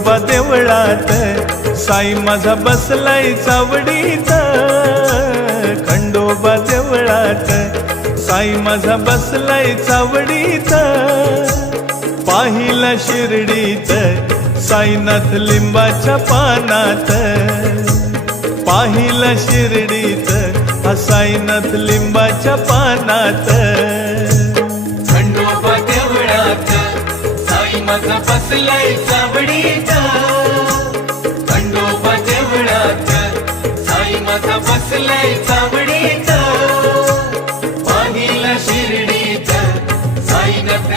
खंडोबा देवळात साई माझा बसलाय चावडीत, खंडोबा देवळात साई माझा बसलाय चावडीत, पाहिला शिर्डीत साईनाथ लिंबाच्या पानात, पाहिला शिर्डीत हा साईनाथ लिंबाच्या पानात, खंडोबा देवळात साई माझा बसलाय चावडीत, खंडोबा देवळात साई माझा बसलाय चावडीत, पाहिला शिर्डीत साईनाथ